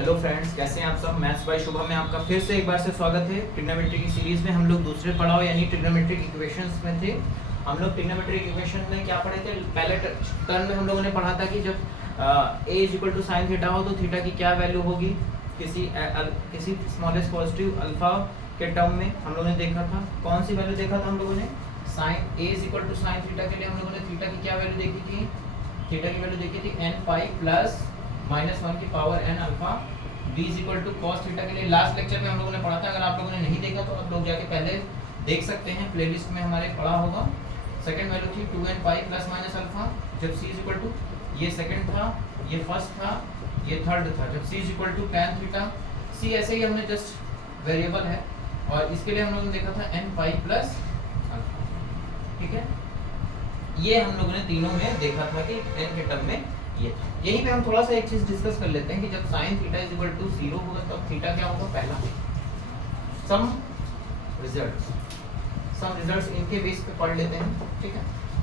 Hello friends, कैसे हैं आप सब। मैथ्स बाय शुभम में आपका फिर से एक बार से स्वागत है। ट्रिग्नोमेट्री की सीरीज में हम लोग दूसरे पड़ाव यानी ट्रिग्नोमेट्रिक इक्वेशंस में थे। हम लोग ट्रिग्नोमेट्रिक इक्वेशन में क्या पढ़े थे, पहले टर्म में हम लोगों ने पढ़ा था कि जब a is equal to sine theta हो तो थीटा की क्या वैल्यू होगी किसी स्मॉलेस्ट पॉजिटिव अल्फा के टर्म में। हम लोगों ने देखा था कौन सी वैल्यू देखा था हम लोगों ने, sine a is equal to sine theta के लिए हम लोगों ने थीटा की क्या वैल्यू देखी थी, थीटा की वैल्यू देखी थी n पाई प्लस -1 की power n alpha b is equal to cos theta के लिए। लास्ट लेक्चर में हम लोगों ने पढ़ा था, अगर आप लोगों ने नहीं देखा तो आप लोग जाके पहले देख सकते हैं, प्लेलिस्ट में हमारे पढ़ा होगा। सेकंड वैल्यू थी 2n pi plus minus alpha जब c इज इक्वल टू, ये सेकंड था, ये फर्स्ट था, ये थर्ड था जब c is equal to tan theta. c ऐसे ही हमने जस्ट वेरिएबल है और इसके लिए हम लोगों ने देखा था n पाई प्लस अल्फा। ठीक है, ये हम लोगों ने तीनों में देखा था कि n के टर्म में ये था। यहीं पे हम थोड़ा सा एक चीज डिस्कस कर लेते हैं कि जब sin theta is equal to 0 होगा तब थीटा क्या होगा। पहला सम रिजल्ट्स इनके बेस पे पढ़ लेते हैं। ठीक है,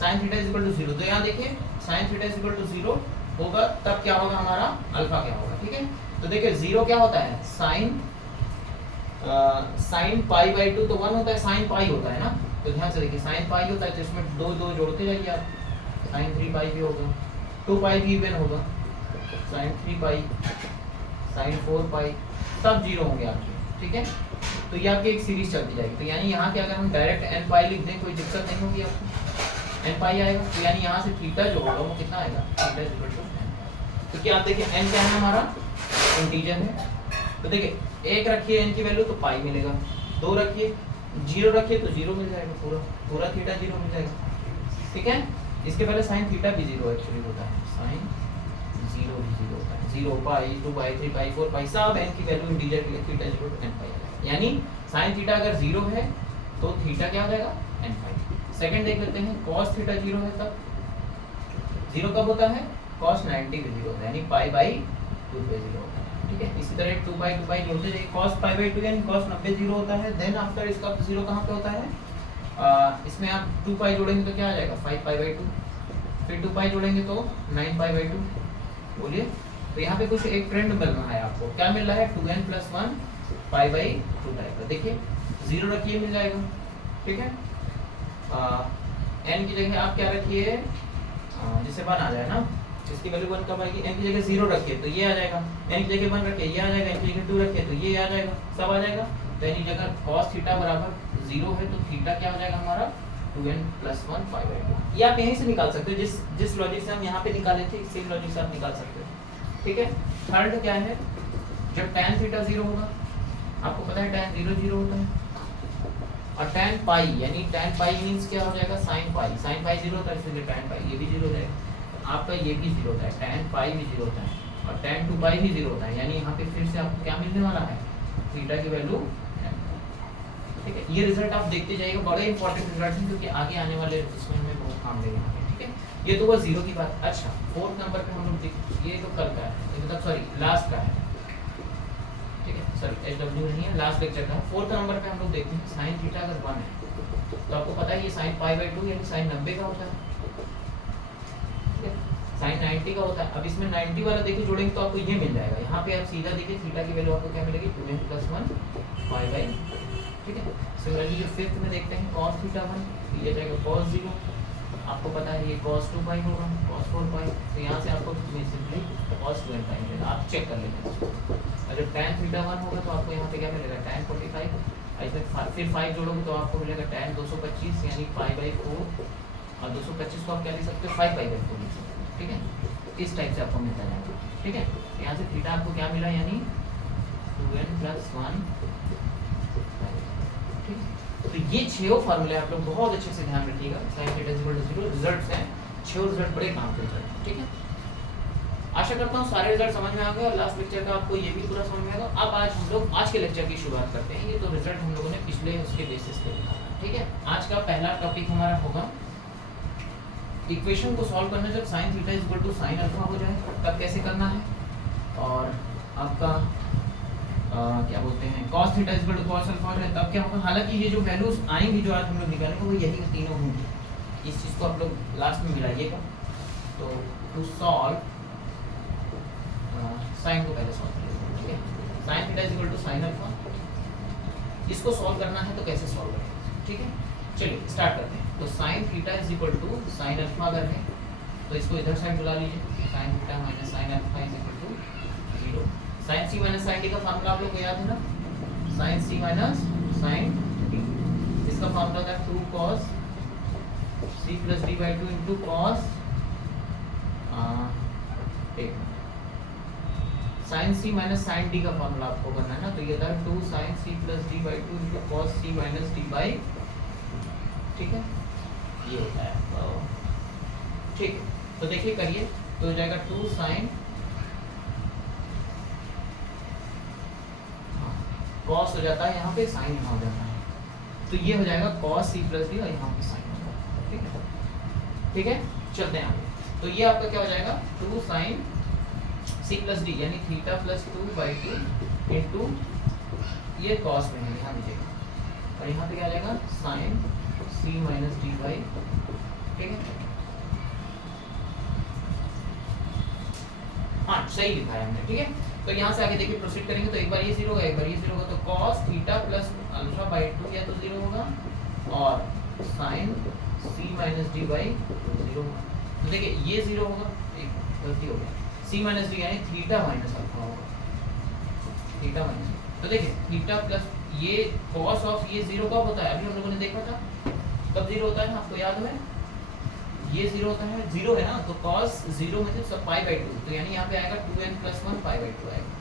sin theta is equal to 0, तो यहाँ देखिए sin theta is equal to 0 होगा तब क्या होगा हमारा अल्फा क्या होगा। ठीक है, तो देखिए 0 क्या होता है, sin पाई बाई 2 तो 1 होता है, sin पाई होता है ना, तो ध्यान से देखिए sin पाई होता है तो इसमें दो दो जोड़ते जाइए आप, sin 3 पाई भी होगा, 2 पाई भी इवन होगा, sin 3 पाई, sin 4 पाई, सब जीरो होंगे आपके। ठीक है, तो ये आपकी एक सीरीज चलती जाएगी। तो यानी यहाँ के अगर हम डायरेक्ट n पाई लिख दें कोई दिक्कत नहीं होगी आपको, n पाई आएगा। तो यानी यहाँ से थीटा जो होगा वो कितना आएगा, theta is equal to n। तो क्या आप देखिए n क्या है हमारा, इंटीजर है, तो देखिए 1 रखिए n की वैल्यू तो पाई मिलेगा, 2 रखिए, 0 रखिए तो 0 मिल जाएगा, पूरा थीटा 0 मिल जाएगा। ठीक है, इसके पहले sin थीटा भी 0 एक्चुअली होता है, sin 0 भी 0 होता है, 0 पाई 2 पाई 3 पाई 4 पाई सब n की वैल्यू इंटीजर के लिए theta is equal to n pi आएगा। यानी sin थीटा अगर 0 है तो थीटा क्या हो जाएगा, n पाई। सेकंड देख लेते हैं, cos थीटा 0 है तब 0 कब होता है, cos 90 भी 0 होता है, यानी पाई बाई 2 पे 0 होता है। ठीक है, इसी तरह 2 बाई 2 पाई जोड़ते जाइए, cos पाई बाई 2 यानी cos 90 0 होता है। देन आफ्टर इसका 0 कहाँ पे होता है, इसमें आप 2 पाई जोड़ेंगे तो क्या आ जाएगा 5 पाई बाई 2, फिर 2 पाई जोड़ेंगे तो 9 पाई बाई 2। बोलिए, तो यहाँ पे कुछ एक ट्रेंड मिल रहा है आपको, क्या मिल रहा है 2n plus 1 pi by 2 type का। देखिए 0 रखिए मिल जाएगा। ठीक है, n की जगह आप क्या रखिए, जिससे 1 आ जाए ना, इसकी वैल्यू 1 कब आएगी, n की जगह 0 रखिए तो ये आ जाएगा, n की जगह 1 रखिए ये आ जाएगा, n की जगह 2 रखिए तो ये आ जाएगा, सब आ जाएगा। तो यानी जगह cos थीटा बराबर 0 है तो थीटा क्या हो जाएगा हमारा 2n प्लस 1 पाई बाई 2। ये आप यहीं से निकाल सकते हो, जिस लॉजिक से हम यहाँ पे निकाले थे सेम लॉजिक से आप निकाल सकते हो। ठीक है, थर्ड क्या है, जब tan थीटा 0 होगा, आपको पता है tan 0 0 होता है, और tan पाई यानी tan पाई मींस क्या हो जाएगा sin पाई 0 होता है, इसलिए tan पाई ये भी 0 हो जाएगा, आपका ये भी 0 होता है, tan पाई भी 0 होता है और tan 2 पाई भी 0 होता है। यानी यहाँ पे फिर से आपको क्या मिलने वाला है, थीटा की वैल्यू। ठीक है, ये रिजल्ट आप देखते जाइएगा, बड़े इंपॉर्टेंट रिजल्ट हैं क्योंकि आगे आने वाले इसमें हमें बहुत काम देंगे। ठीक है, ये तो हुआ 0 की बात। अच्छा, फोर्थ नंबर पे हम लोग ये तो कल का है, मतलब सॉरी लास्ट का है। ठीक है, सॉरी HW नहीं है, लास्ट लेक्चर का है। फोर्थ नंबर पे हम लोग देखते हैं sin थीटा अगर 1 है तो आपको पता है ये sin पाई बाई 2 यानी sin 90 का होता है, ठीक है, sin 90 का होता है। अब इसमें 90 वाला देखिए जोड़ेंगे तो आपको ये मिल जाएगा, यहाँ पे आप सीधा देखिए थीटा की वैल्यू आपको क्या मिलेगी 2n प्लस 1 पाई बाई। ठीक है, सिमिलरली जो फिफ्थ में देखते हैं cos थीटा 1 ये जाएगा cos 0, आपको पता है ये cos 2 पाई होगा, cos 4 पाई, तो यहाँ से आपको सिंपली cos 2n पाई मिलेगा। आप चेक कर लेते हैं, अगर tan थीटा 1 होगा तो आपको यहाँ पे क्या मिलेगा tan 45, ऐसे फिर 5 जोड़ोगे तो आपको मिलेगा tan 225 यानी पाई बाई 4, और 225 को आप क्या लिख सकते हो 5 पाई बाई 4 लिख सकते हो। ठीक है, इस टाइप से आपको मिलता जाएगा। ठीक है, यहाँ से थीटा आपको क्या मिला यानी 2n प्लस 1। तो ये 6 फार्मूले आप लोग बहुत अच्छे से ध्यान रखिएगा, sin theta is equal to 0 results हैं, 6 रिजल्ट बड़े काम के रिजल्ट। ठीक है, आशा करता हूँ सारे रिजल्ट समझ में आ गए और लास्ट लेक्चर का आपको ये भी पूरा समझ में आएगा। अब आज हम लोग आज के लेक्चर की शुरुआत करते हैं। ये तो रिजल्ट हम लोगों ने पिछले उसके बेसिस पे निकाला। ठीक है, आज का पहला टॉपिक हमारा होगा इक्वेशन को सॉल्व करना, जब sin theta is equal to sin alpha हो जाए तब कैसे करना है, और आपका क्या बोलते हैं cos theta is equal to cos alpha है तब क्या होगा। हालांकि ये जो वैल्यूज आएंगी जो आज हम लोग निकालेंगे वो यही तीनों होंगी, इस चीज़ को आप लोग लास्ट में मिलाइएगा। तो टू सॉल्व साइन को पहले सॉल्व करिएगा। Sine theta is equal to sine alpha. इसको सॉल्व करना है तो कैसे सॉल्व करेंगे, ठीक है। चलिए स्टार्ट करते हैं। तो sine theta is equal to sine alpha अगर है तो इसको इधर साइड बुला लीजिए, sine theta minus sine alpha is equal to 0। Sine C minus sine D का फार्मूला आप लोग को याद है ना, sine C minus sine D. इसका फार्मूला था 2 cos c plus D by 2 into cos sine C minus sine D का फार्मूला आपको करना है ना, तो ये था 2 sine C plus D by 2 into cos C minus D by, ठीक है, ये होता है। तो ठीक है, तो देखिए करिए, तो हो जाएगा 2 साइन कॉस हो जाता है यहाँ पे, साइन यहाँ हो जाता है, तो ये हो जाएगा कॉस सी प्लस डी और यहाँ पे साइन हो जाएगा, ठीक है। ठीक है, चलते हैं आगे। तो ये आपका क्या हो जाएगा 2 साइन सी प्लस डी यानी थीटा प्लस 2/2 इंटू ये कॉस में है यहाँ दीजिएगा, और यहाँ पे क्या आ जाएगा sine C minus D by, ठीक है। हाँ सही लिखा है हमने, ठीक है। तो यहाँ से आगे देखिए प्रोसीड करेंगे, तो एक बार ये 0 होगा, एक बार ये 0 होगा, तो cos theta plus alpha by 2 या तो 0 होगा और sin c minus D by 0 होगा। तो देखिए ये 0 होगा, एक गलती हो गया, c माइनस डी यानी थीटा माइनस अल्फा होगा, थीटा माइनस। तो देखिए थीटा प्लस ये cos ऑफ ये 0 कब होता है, अभी हम लोगों ने देखा था कब 0 होता है ना, आपको याद है ये 0 होता है, 0 है ना, तो cos 0 में से पाई बाई 2, तो यानी यहाँ पे आएगा 2n प्लस 1 पाई बाई 2 आएगा।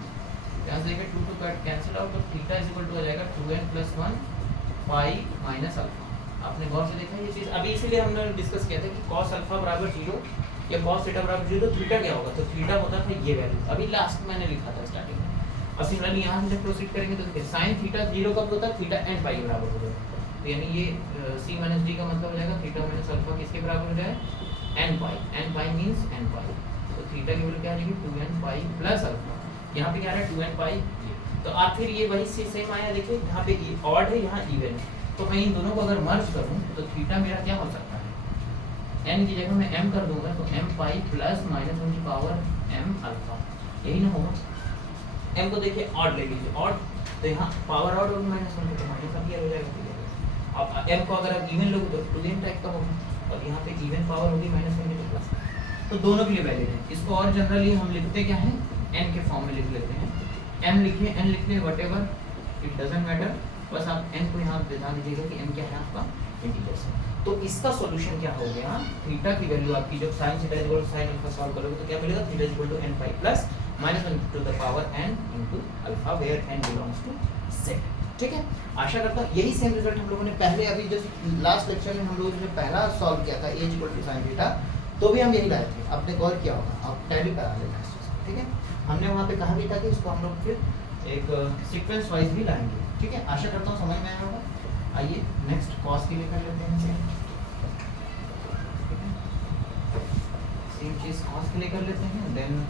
यहाँ से देखिए 2 टू कैंसिल आउट, तो थीटा इज इक्वल टू हो जाएगा 2n प्लस 1 पाई माइनस अल्फा। आपने गौर से देखा ये चीज़, अभी इसीलिए हमने डिस्कस किया था कि cos अल्फा बराबर 0 या cos थीटा बराबर 0, तो थीटा क्या होगा, तो थीटा होता था ये वैल्यू, अभी लास्ट मैंने लिखा था स्टार्टिंग में। अब सिमिलरली यहाँ से जब प्रोसीड करेंगे तो देखिए साइन थीटा 0 कब होता है, थीटा n पाई के बराबर होता है, तो यानी ये c माइनस d का मतलब हो जाएगा थीटा माइनस अल्फा किसके बराबर हो जाए, n पाई मींस n पाई, तो थीटा की वैल्यू क्या आ जाएगी 2n पाई प्लस अल्फा, यहाँ पे क्या आ रहा है 2n पाई। तो आखिर ये वही सेम आया, देखिए यहाँ पे ऑड है यहाँ इवन है, तो मैं इन दोनों को अगर मर्ज करूँ तो थीटा मेरा क्या हो सकता है, n की जगह मैं m कर दूंगा, तो m पाई प्लस माइनस 1 की पावर m अल्फा, यही ना होगा। m को देखिए ऑड ले लीजिए, ऑड तो यहाँ पावर ऑड होगी माइनस 1 तो माइनस अब ये हो जाएगा। अब m को अगर आप इवन लोगे तो 2n टाइप का होगा, और यहाँ पे इवन पावर होगी माइनस 1 के प्लस, तो दोनों के लिए वैलिड है। इसको और जनरली हम लिखते क्या है, n के फॉर्म में लिख लेते हैं, m लिखिए, n लिख ले व्हाटएवर इट डजंट मैटर, बस आप n को यहाँ बता दीजिएगा कि m क्या है आपका इंटीजर से। तो इसका सॉल्यूशन क्या हो गया, थीटा की वैल्यू आपकी जब sin theta equal to sin alpha solve करोगे तो क्या मिलेगा, theta equal to n pi plus minus 1 to the power n into alpha where n belongs to z, ठीक है। आशा करता हूँ यही सेम रिजल्ट हम लोगों ने पहले अभी जैसे लास्ट लेक्चर में हम लोगों ने पहला सॉल्व किया था a equal to sin theta, तो भी हम यही लाए थे, आपने गौर किया होगा, आप टैली करा लेना इस चीज़ को, ठीक है। हमने वहाँ पे कहा भी था कि इसको हम लोग फिर एक सीक्वेंस वाइज भी लाएंगे, ठीक है। आशा करता हूँ समझ में आया होगा। आइए नेक्स्ट कॉस के लिए कर लेते हैं, सेम चीज़ कॉस के लिए कर लेते हैं, देन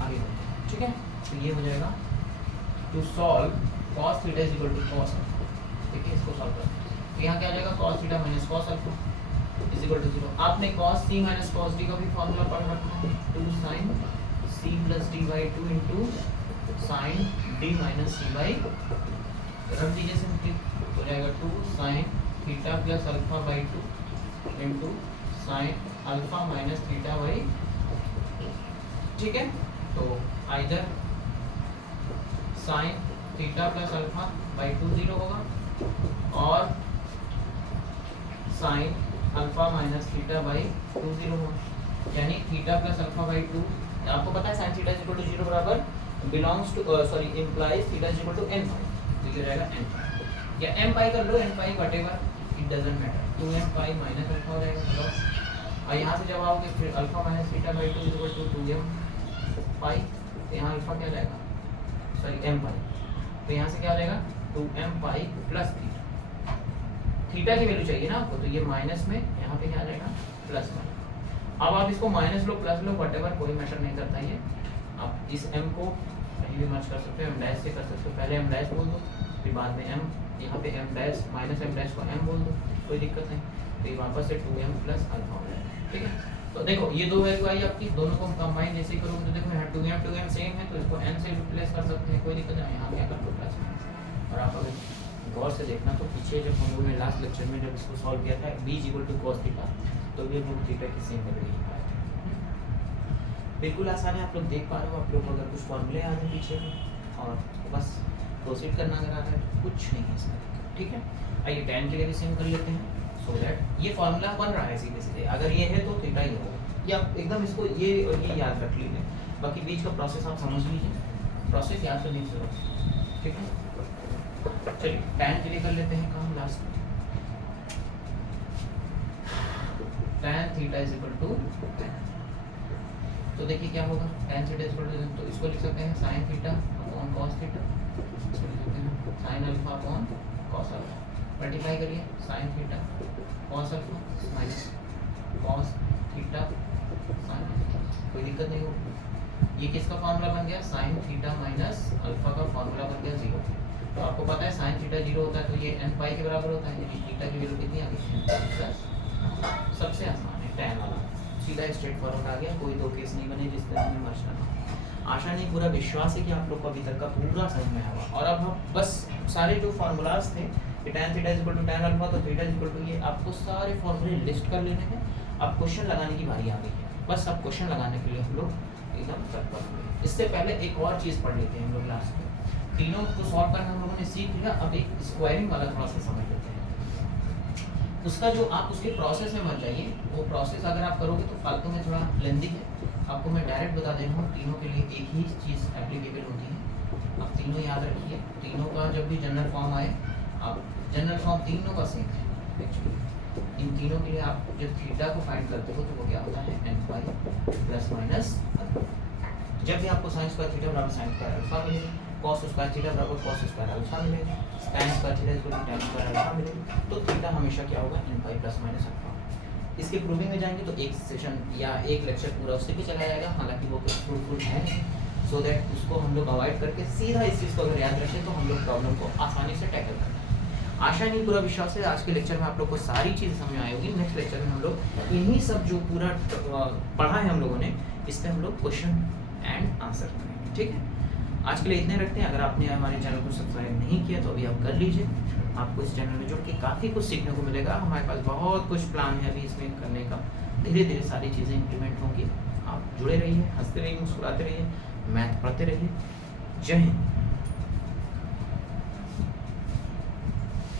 आगे बढ़ते हैं, ठीक है। तो ये हो जाएगा to solve cos theta is equal to cos alpha, ठीक है, इसको सॉल्व करते हैं, तो यहाँ क्या आ जाएगा cos theta minus cos alpha is equal to 0। आपने cos c माइनस cos d का भी फॉर्मूला पढ़ रखा है, 2 sin c plus d by 2 into sin d minus c by, रख दीजिए सिंपली, हो जाएगा 2 sin theta plus alpha by 2 into sin alpha minus theta by, ठीक है। तो either sin theta plus alpha by 2 0 होगा और sin alpha minus theta by 2 0 होगा, यानी थीटा प्लस अल्फा बाई 2, आपको पता है sin थीटा इक्वल टू 0 बराबर belongs to sorry implies theta equal to n pi, तो ये रहेगा n पाई या m पाई कर लो, n pi whatever it doesn't matter, 2m pi minus alpha हो जाएगा, चलो। और यहाँ से जब आओगे फिर alpha minus theta by 2 equal to 2m pi, तो यहाँ अल्फा क्या जाएगा, सॉरी m पाई, तो यहाँ से क्या आ जाएगा 2m pi plus theta, theta की वैल्यू चाहिए ना आपको, तो ये माइनस में यहाँ पे क्या आ जाएगा प्लस में। अब आप इसको minus low plus low whatever, कोई मैटर नहीं करता ये, आप इस m को कहीं भी मर्ज कर सकते हो, m डैश से कर सकते हो, पहले m डैश बोल दो फिर बाद में m, यहाँ पे m dash minus m dash को m बोल दो, कोई दिक्कत नहीं, तो ये वापस से 2m प्लस अल्फा हो जाएगा, ठीक है। तो देखो ये दो वैल्यू आई आपकी, दोनों को हम कंबाइन जैसे करोगे तो देखो यहाँ 2m सेम है तो इसको n से रिप्लेस कर सकते हैं, कोई दिक्कत नहीं। यहाँ क्या कर दो प्लस माइनस। और आप अगर गौर से देखना तो पीछे जब हम लोगों ने लास्ट लेक्चर में जब इसको सॉल्व किया था b = cos थीटा, तो ये लोग थीटा की सेम वैल्यू पाए थे। बिल्कुल आसान है, आप लोग देख पा रहे हो। आप लोग अगर कुछ फॉर्मूले आ रहे हैं पीछे में और बस प्रोसीड करना अगर आता है तो कुछ नहीं है इसमें, ठीक है। आइए tan के लिए भी सेम कर लेते हैं, सो दैट ये फार्मूला बन रहा है सीधे सीधे। अगर ये है तो थीटा ही होगा, या एकदम इसको ये और ये याद रख लीजिए। बाकी बीच का प्रोसेस आप समझ लीजिए, प्रोसेस याद करने की जरूरत है, ठीक है। चलिए tan के लिए कर लेते हैं काम लास्ट। tan थीटा = तो देखिए क्या होगा, tan थीटा = तो इसको लिख सकते हैं sin theta upon cos theta, इसको लिख सकते हैं sin alpha upon cos alpha. Multiply करिए sin theta cos alpha minus cos theta sin alpha, कोई दिक्कत नहीं होगी। ये किसका फार्मूला बन गया, sin थीटा माइनस अल्फा का फार्मूला बन गया 0। तो आपको पता है sin थीटा 0 होता है तो ये n पाई के बराबर होता है, यानी थीटा की वैल्यू कितनी आ गई, सबसे आसान है tan वाला, सीधा स्ट्रेट फॉरवर्ड आ गया, कोई दो केस नहीं बने जिस तरह में मर्ज करना। आशा नहीं पूरा विश्वास है कि आप लोग को अभी तक का पूरा समझ में आया। और अब हम बस सारे जो फार्मूलाज थे कि tan थीटा = tan अल्फा, तो थीटा = ये, आपको सारे फार्मूले लिस्ट कर लेने हैं। अब क्वेश्चन लगाने की बारी आ गई है, बस अब क्वेश्चन लगाने के लिए हम लोग एकदम तत्पर हैं। इससे पहले एक और चीज़ पढ़ लेते हैं हम लोग लास्ट में, तीनों को सॉल्व करना हम लोगों ने सीख लिया। अब एक स्क्वायरिंग वाला थोड़ा सा समझ लेते हैं। उसका जो आप उसके प्रोसेस में मत जाइए, वो प्रोसेस अगर आप करोगे तो फालतू में थोड़ा लेंदी है। आपको मैं डायरेक्ट बता दे रहा हूँ, तीनों के लिए एक ही चीज़ एप्लीकेबल होती है। आप तीनों याद रखिए, तीनों का जब भी जनरल फॉर्म आए, आप जनरल फॉर्म तीनों का सेम है एक्चुअली। इन तीनों के लिए आप जब थीटा को फाइंड करते हो तो वो क्या होता है, n pi plus minus alpha. जब भी आपको sin स्क्वायर थीटा बराबर sin स्क्वायर अल्फा मिलेगा, cos स्क्वायर थीटा बराबर cos स्क्वायर अल्फा मिलेगा, tan square theta = tan square alpha मिलेगा, तो थीटा हमेशा क्या होगा, n pi plus minus alpha. इसके प्रूविंग में जाएंगे तो एक सेशन या एक लेक्चर पूरा उससे भी चला जाएगा, हालांकि वो कुछ फ्रूटफुल है नहीं, सो दैट उसको हम लोग अवॉइड करके सीधा इस चीज़ को अगर याद रखें तो हम लोग प्रॉब्लम को आसानी से टैकल करते हैं। आशा नहीं पूरा विश्वास है आज के लेक्चर में आप लोग को सारी चीज़ समझ में आई होगी। नेक्स्ट लेक्चर में हम लोग इन्हीं सब जो पूरा पढ़ा है हम लोगों ने, इस पर हम लोग क्वेश्चन एंड आंसर करेंगे, ठीक है। आज के लिए इतने रखते हैं। अगर आपने हमारे चैनल को सब्सक्राइब नहीं किया तो अभी आप कर लीजिए, आपको इस चैनल में जुड़ के काफ़ी कुछ सीखने को मिलेगा। हमारे पास बहुत कुछ प्लान है अभी इसमें करने का, धीरे धीरे सारी चीज़ें इम्प्लीमेंट होंगी। आप जुड़े रहिए, हंसते रहिए, मुस्कुराते रहिए, मैथ पढ़ते रहिए। जय हिंद।